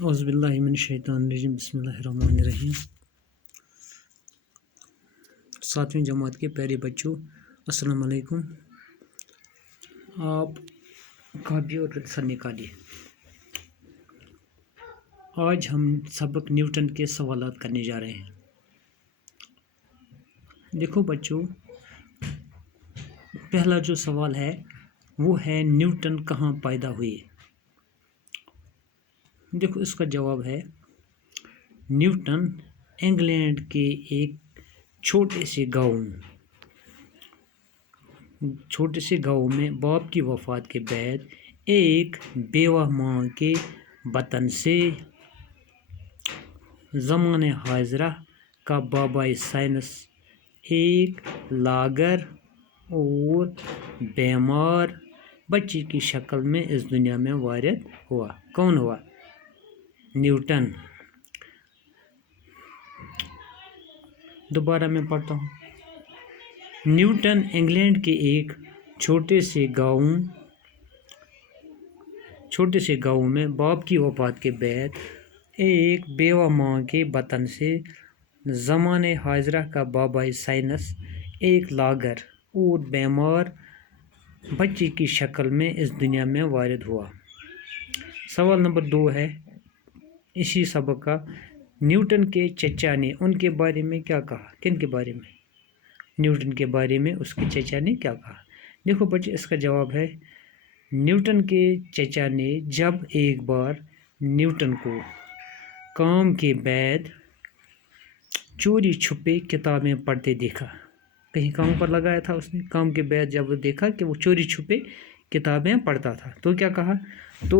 اعوذ باللہ من الشیطان الرجیم بسم اللہ الرحمن الرحیم۔ 7ویں جماعت کے پیارے بچوں، السلام علیکم۔ آپ کاپی اور رخصت نکالیے۔ آج ہم سبق نیوٹن کے سوالات کرنے جا رہے ہیں۔ دیکھو بچوں، پہلا جو سوال ہے وہ ہے نیوٹن کہاں پیدا ہوئے؟ دیکھو اس کا جواب ہے نیوٹن انگلینڈ کے ایک چھوٹے سے گاؤں میں باپ کی وفات کے بعد ایک بیوہ ماں کے بطن سے زمان حاضرہ کا بابائے سائنس ایک لاغر اور بیمار بچے کی شکل میں اس دنیا میں وارد ہوا۔ کون ہوا؟ نیوٹن۔ دوبارہ میں پڑھتا ہوں۔ نیوٹن انگلینڈ کے ایک چھوٹے سے گاؤں میں باپ کی وفات کے بعد ایک بیوہ ماں کے بطن سے زمان حاضرہ کا بابائے سائنس ایک لاغر اور بیمار بچے کی شکل میں اس دنیا میں وارد ہوا۔ سوال نمبر 2 ہے اسی سبق کا۔ نیوٹن کے چچا نے ان کے بارے میں کیا کہا؟ کن کے بارے میں؟ نیوٹن کے بارے میں اس کے چچا نے کیا کہا؟ دیکھو بچے، اس کا جواب ہے نیوٹن کے چچا نے جب ایک بار نیوٹن کو کام کے بعد چوری چھپے کتابیں پڑھتے دیکھا۔ کہیں کام پر لگایا تھا اس نے، کام کے بعد جب وہ دیکھا کہ وہ چوری چھپے کتابیں پڑھتا تھا تو کیا کہا؟ تو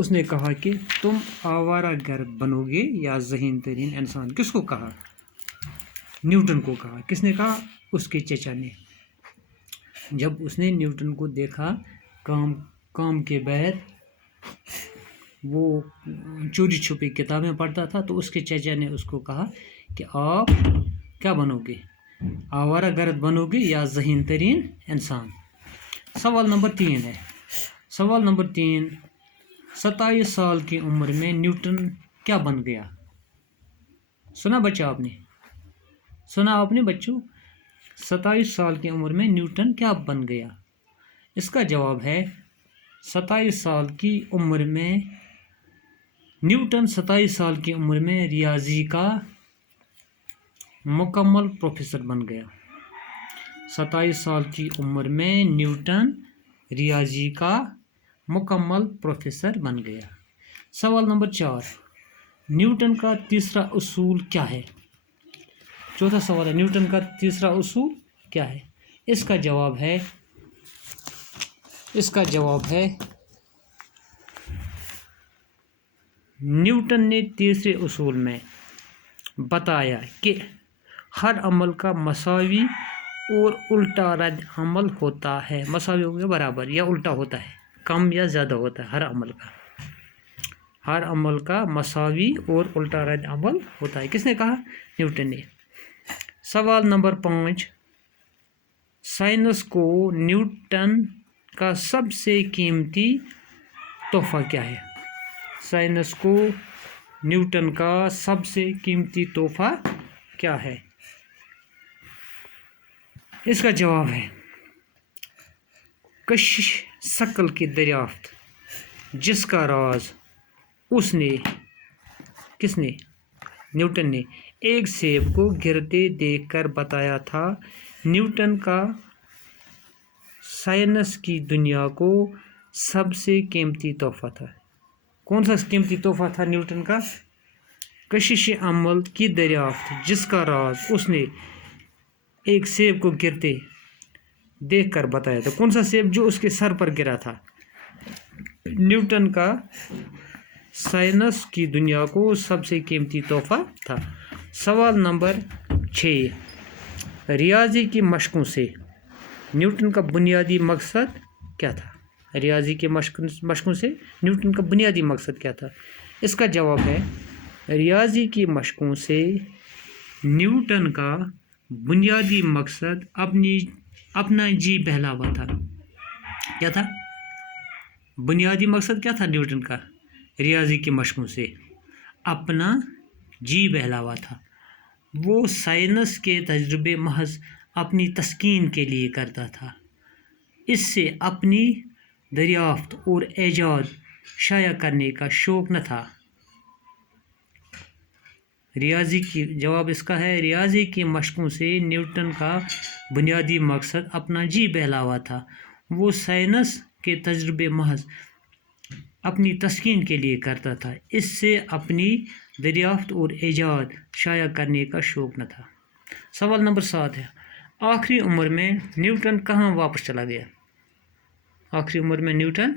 اس نے کہا کہ تم آوارہ گرد بنو گے یا ذہین ترین انسان۔ کس کو کہا؟ نیوٹن کو کہا۔ کس نے کہا؟ اس کے چچا نے۔ جب اس نے نیوٹن کو دیکھا کام کے بعد وہ چوری چھپی کتابیں پڑھتا تھا تو اس کے چچا نے اس کو کہا کہ آپ کیا بنو گے؟ آوارہ گرد بنو گے یا ذہین ترین انسان۔ سوال نمبر 3 ہے۔ سوال نمبر 3، 27 سال کی عمر میں نیوٹن کیا بن گیا؟ سنا آپ نے بچوں؟ 27 سال کی عمر میں نیوٹن کیا بن گیا؟ اس کا جواب ہے 27 سال کی عمر میں نیوٹن 27 سال کی عمر میں ریاضی کا مکمل پروفیسر بن گیا۔ 27 سال کی عمر میں نیوٹن ریاضی کا مکمل پروفیسر بن گیا۔ سوال نمبر 4، نیوٹن کا تیسرا اصول کیا ہے؟ چوتھا سوال ہے نیوٹن کا تیسرا اصول کیا ہے؟ اس کا جواب ہے نیوٹن نے تیسرے اصول میں بتایا کہ ہر عمل کا مساوی اور الٹا رد عمل ہوتا ہے۔ مساوی ہو گیا برابر، یا الٹا ہوتا ہے، کم یا زیادہ ہوتا ہے۔ ہر عمل کا مساوی اور الٹا رد عمل ہوتا ہے۔ کس نے کہا؟ نیوٹن نے۔ سوال نمبر 5، سائنس کو نیوٹن کا سب سے قیمتی تحفہ کیا ہے؟ سائنس کو نیوٹن کا سب سے قیمتی تحفہ کیا ہے؟ اس کا جواب ہے کشش ثقل کی دریافت، جس کا راز نیوٹن نے ایک سیب کو گرتے دیکھ کر بتایا تھا۔ نیوٹن کا سائنس کی دنیا کو سب سے قیمتی تحفہ تھا۔ کون سا قیمتی تحفہ تھا نیوٹن کا؟ کشش عمل کی دریافت، جس کا راز اس نے ایک سیب کو گرتے دیکھ کر بتایا تھا۔ کون سا سیب؟ جو اس کے سر پر گرا تھا۔ نیوٹن کا سائنس کی دنیا کو سب سے قیمتی تحفہ تھا۔ سوال نمبر 6، ریاضی کی مشقوں سے نیوٹن کا بنیادی مقصد کیا تھا؟ ریاضی کی مشقوں سے نیوٹن کا بنیادی مقصد کیا تھا؟ اس کا جواب ہے ریاضی کی مشقوں سے نیوٹن کا بنیادی مقصد اپنا جی بہلاوا تھا۔ کیا تھا؟ بنیادی مقصد کیا تھا نیوٹن کا ریاضی کی مشقوں سے؟ اپنا جی بہلاوا تھا۔ وہ سائنس کے تجربے محض اپنی تسکین کے لیے کرتا تھا، اس سے اپنی دریافت اور ایجاد شائع کرنے کا شوق نہ تھا۔ ریاضی کی جواب اس کا ہے، ریاضی کی مشقوں سے نیوٹن کا بنیادی مقصد اپنا جی بہلاوا تھا۔ وہ سائنس کے تجربے محض اپنی تسکین کے لیے کرتا تھا، اس سے اپنی دریافت اور ایجاد شائع کرنے کا شوق نہ تھا۔ سوال نمبر 7 ہے، آخری عمر میں نیوٹن کہاں واپس چلا گیا؟ آخری عمر میں نیوٹن،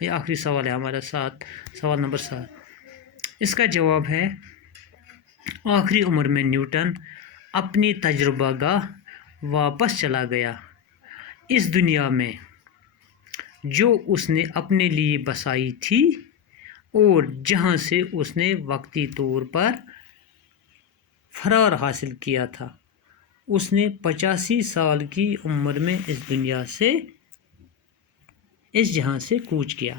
یہ آخری سوال ہے ہمارا سوال نمبر 7۔ اس کا جواب ہے، آخری عمر میں نیوٹن اپنی تجربہ گاہ واپس چلا گیا، اس دنیا میں جو اس نے اپنے لیے بسائی تھی اور جہاں سے اس نے وقتی طور پر فرار حاصل کیا تھا۔ اس نے 85 سال کی عمر میں اس جہاں سے کوچ کیا۔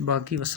باقی وسلام۔